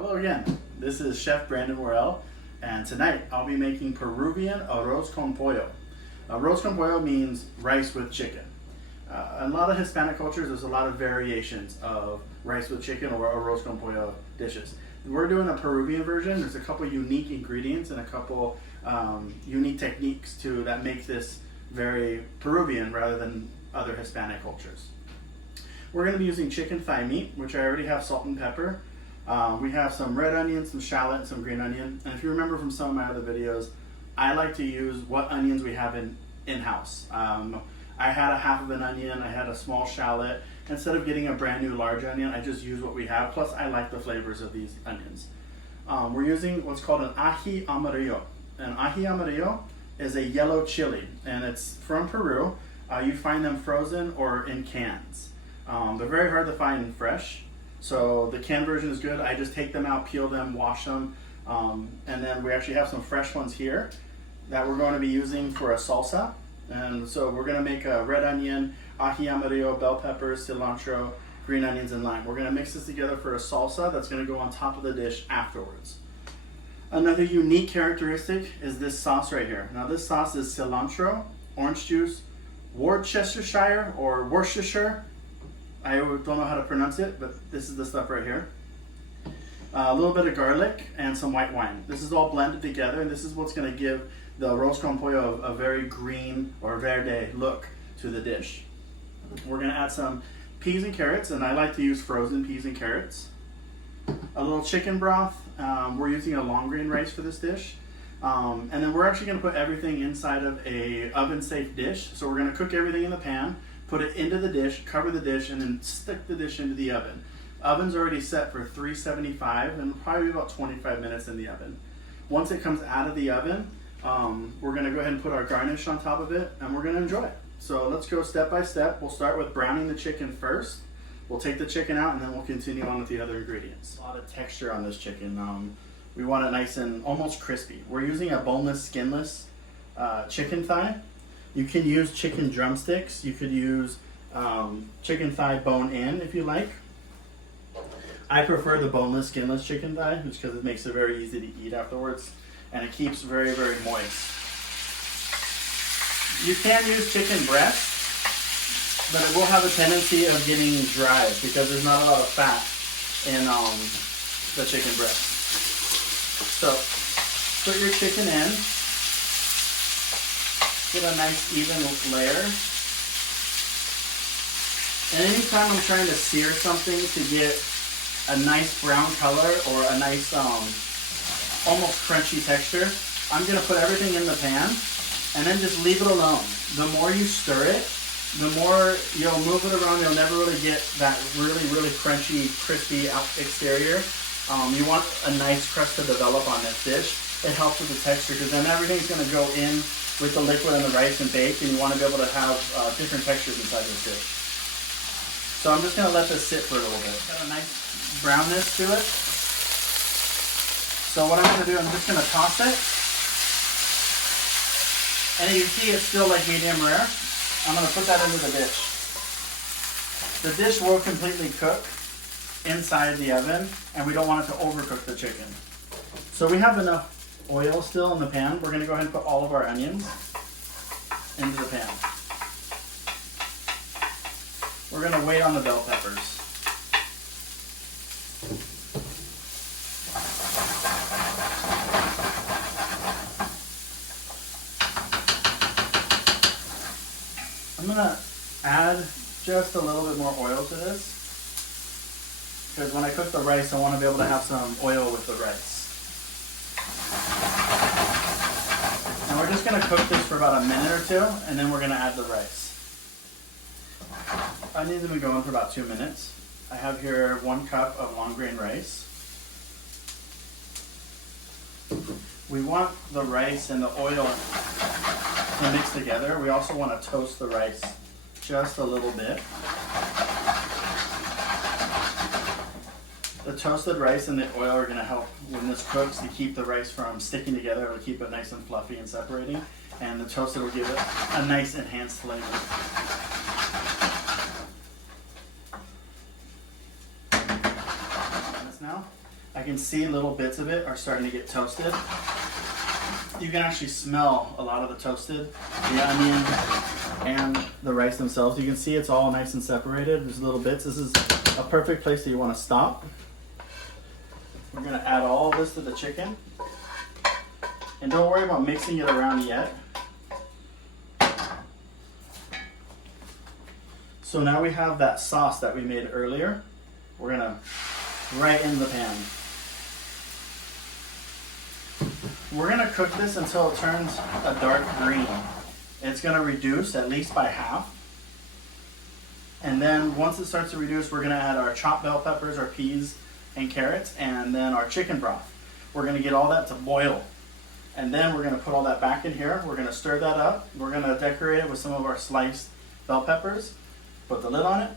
Hello again, this is Chef Brandon Worrell, and tonight I'll be making Peruvian Arroz con Pollo. Arroz con Pollo means rice with chicken. In a lot of Hispanic cultures, there's a lot of variations of rice with chicken or Arroz con Pollo dishes. We're doing a Peruvian version. There's a couple unique ingredients and a couple unique techniques that make this very Peruvian rather than other Hispanic cultures. We're going to be using chicken thigh meat, which I already have salt and pepper. We have some red onion, some shallot, and some green onion. And if you remember from some of my other videos, I like to use what onions we have in-house. I had a half of an onion, I had a small shallot. Instead of getting a brand new large onion, I just use what we have. Plus, I like the flavors of these onions. We're using what's called an ají amarillo. An ají amarillo is a yellow chili, and it's from Peru. You find them frozen or in cans. They're very hard to find fresh. So the canned version is good. I just take them out, peel them, wash them, and then we actually have some fresh ones here that we're going to be using for a salsa. And so we're going to make a red onion, ají amarillo, bell peppers, cilantro, green onions, and lime. We're going to mix this together for a salsa that's going to go on top of the dish afterwards. Another unique characteristic is this sauce right here. Now this sauce is cilantro, orange juice, Worcestershire or Worcestershire. I don't know how to pronounce it, but this is the stuff right here. A little bit of garlic and some white wine. This is all blended together, and this is what's going to give the arroz con pollo a very green or verde look to the dish. We're going to add some peas and carrots, and I like to use frozen peas and carrots. A little chicken broth. We're using a long grain rice for this dish. And then we're actually going to put everything inside of a oven-safe dish. So we're going to cook everything in the pan, put it into the dish, cover the dish, and then stick the dish into the oven. Oven's already set for 375 and probably about 25 minutes in the oven. Once it comes out of the oven, we're going to go ahead and put our garnish on top of it, and we're going to enjoy it. So let's go step by step. We'll start with browning the chicken first. We'll take the chicken out, and then we'll continue on with the other ingredients. A lot of texture on this chicken. We want it nice and almost crispy. We're using a boneless, skinless chicken thigh. You can use chicken drumsticks. You could use chicken thigh bone in if you like. I prefer the boneless, skinless chicken thigh just because it makes it very easy to eat afterwards, and it keeps very, very moist. You can use chicken breast, but it will have a tendency of getting dry because there's not a lot of fat in the chicken breast. So put your chicken in. Get a nice even layer. And anytime I'm trying to sear something to get a nice brown color or a nice almost crunchy texture, I'm going to put everything in the pan and then just leave it alone. The more you stir it, the more you'll move it around. You'll never really get that really, really crunchy, crispy exterior. You want a nice crust to develop on this dish. It helps with the texture because then everything's going to go in with the liquid and the rice and bake, and you want to be able to have different textures inside this dish. So I'm just going to let this sit for a little bit. Got a nice brownness to it. So what I'm going to do, I'm just going to toss it. And you see it's still like medium rare. I'm going to put that into the dish. The dish will completely cook inside the oven, and we don't want it to overcook the chicken. So we have enough oil still in the pan. We're going to go ahead and put all of our onions into the pan. We're going to wait on the bell peppers. I'm going to add just a little bit more oil to this because when I cook the rice, I want to be able to have some oil with the rice. And we're just going to cook this for about a minute or two, and then we're going to add the rice. Onions have been going for about 2 minutes. I have here 1 cup of long grain rice. We want the rice and the oil to mix together. We also want to toast the rice just a little bit. The toasted rice and the oil are going to help when this cooks to keep the rice from sticking together. It will keep it nice and fluffy and separating. And the toasted will give it a nice enhanced flavor. Now I can see little bits of it are starting to get toasted. You can actually smell a lot of the toasted, the onion and the rice themselves. You can see it's all nice and separated. There's little bits. This is a perfect place that you want to stop. We're gonna add all this to the chicken. And don't worry about mixing it around yet. So now we have that sauce that we made earlier. We're gonna right in the pan. We're gonna cook this until it turns a dark green. It's gonna reduce at least by half. And then once it starts to reduce, we're gonna add our chopped bell peppers, our peas and carrots, and then our chicken broth. We're gonna get all that to boil. And then we're gonna put all that back in here. We're gonna stir that up. We're gonna decorate it with some of our sliced bell peppers. Put the lid on it,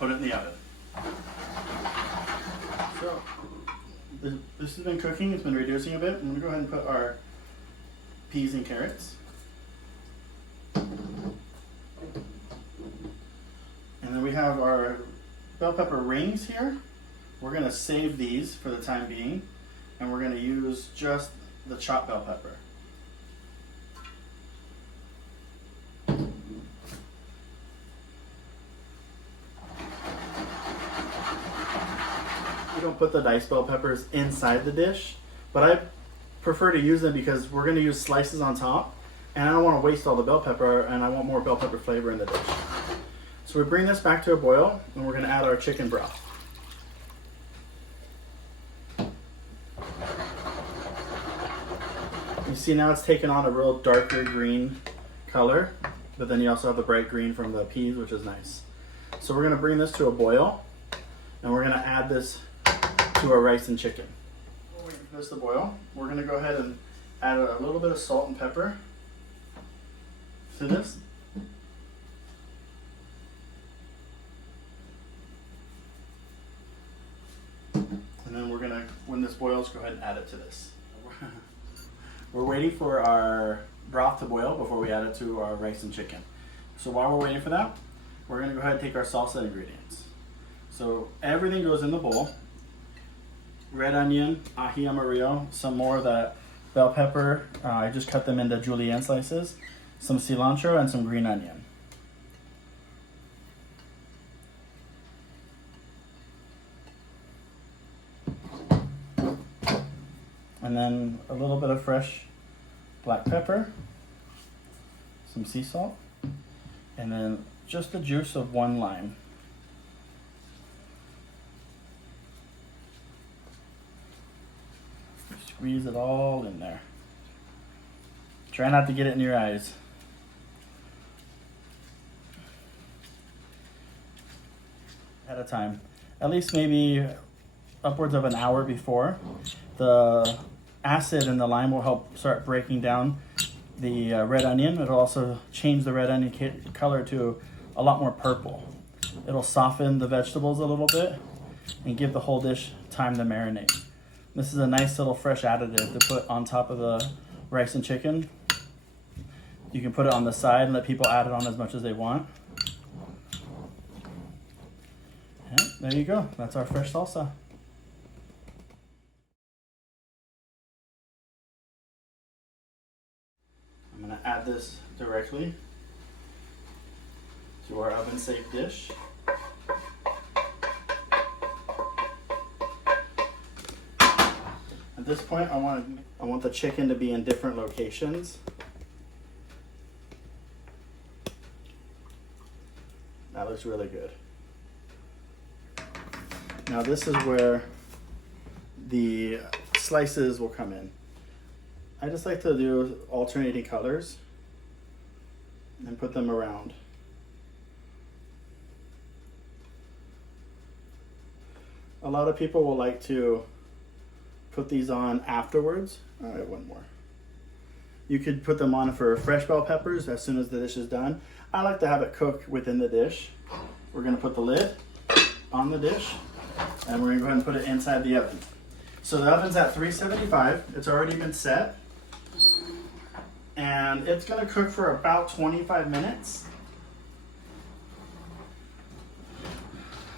put it in the oven. So, this has been cooking, it's been reducing a bit. I'm gonna go ahead and put our peas and carrots. And then we have our bell pepper rings here. We're gonna save these for the time being, and we're gonna use just the chopped bell pepper. We don't put the diced bell peppers inside the dish, but I prefer to use them because we're gonna use slices on top, and I don't wanna waste all the bell pepper, and I want more bell pepper flavor in the dish. So we bring this back to a boil, and we're gonna add our chicken broth. You see now it's taken on a real darker green color, but then you also have the bright green from the peas, which is nice. So we're gonna bring this to a boil, and we're gonna add this to our rice and chicken. While we're waiting for this to boil, we're gonna go ahead and add a little bit of salt and pepper to this. And then we're gonna, when this boils, go ahead and add it to this. We're waiting for our broth to boil before we add it to our rice and chicken. So while we're waiting for that, we're gonna go ahead and take our salsa ingredients. So everything goes in the bowl. Red onion, ají amarillo, some more of that bell pepper. I just cut them into julienne slices. Some cilantro and some green onion. And then a little bit of fresh black pepper, some sea salt, and then just the juice of 1 lime. Squeeze it all in there. Try not to get it in your eyes. At a time. At least maybe upwards of an hour before. The acid in the lime will help start breaking down the red onion. It'll also change the red onion color to a lot more purple. It'll soften the vegetables a little bit and give the whole dish time to marinate. This is a nice little fresh additive to put on top of the rice and chicken. You can put it on the side and let people add it on as much as they want. And there you go. That's our fresh salsa. I'm going to add this directly to our oven safe dish. At this point, I want the chicken to be in different locations. That looks really good. Now this is where the slices will come in. I just like to do alternating colors and put them around. A lot of people will like to put these on afterwards. All right, one more. You could put them on for fresh bell peppers as soon as the dish is done. I like to have it cook within the dish. We're gonna put the lid on the dish and we're gonna go ahead and put it inside the oven. So the oven's at 375. It's already been set. And it's gonna cook for about 25 minutes.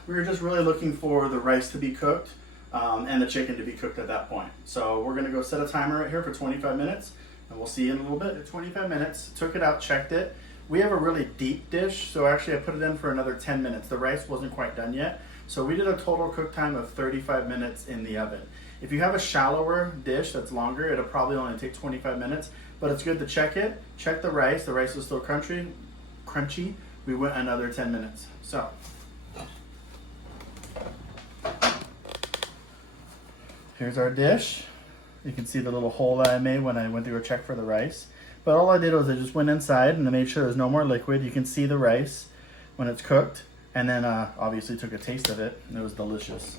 We were just really looking for the rice to be cooked. and the chicken to be cooked at that point. So we're gonna go set a timer right here for 25 minutes, and we'll see you in a little bit. At 25 minutes, took it out, checked it. We have a really deep dish, so actually I put it in for another 10 minutes. The rice wasn't quite done yet, so we did a total cook time of 35 minutes in the oven. If you have a shallower dish that's longer, it'll probably only take 25 minutes, but it's good to check it. Check the rice. The rice is still crunchy. We went another 10 minutes. So here's our dish. You can see the little hole that I made when I went to go check for the rice. But all I did was I just went inside and I made sure there's no more liquid. You can see the rice when it's cooked, and then obviously took a taste of it, and it was delicious.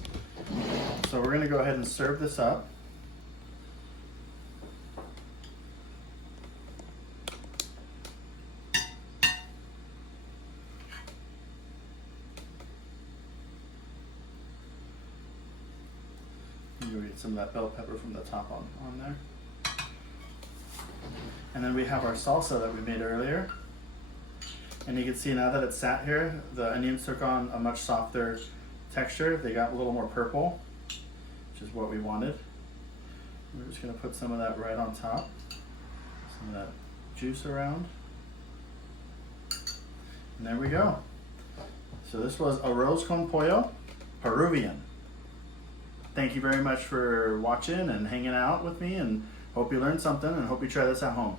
So we're gonna go ahead and serve this up. You'll get some of that bell pepper from the top on there. And then we have our salsa that we made earlier. And you can see now that it's sat here, the onions took on a much softer texture. They got a little more purple, which is what we wanted. We're just gonna put some of that right on top. Some of that juice around. And there we go. So this was arroz con pollo, Peruvian. Thank you very much for watching and hanging out with me, and hope you learned something, and hope you try this at home.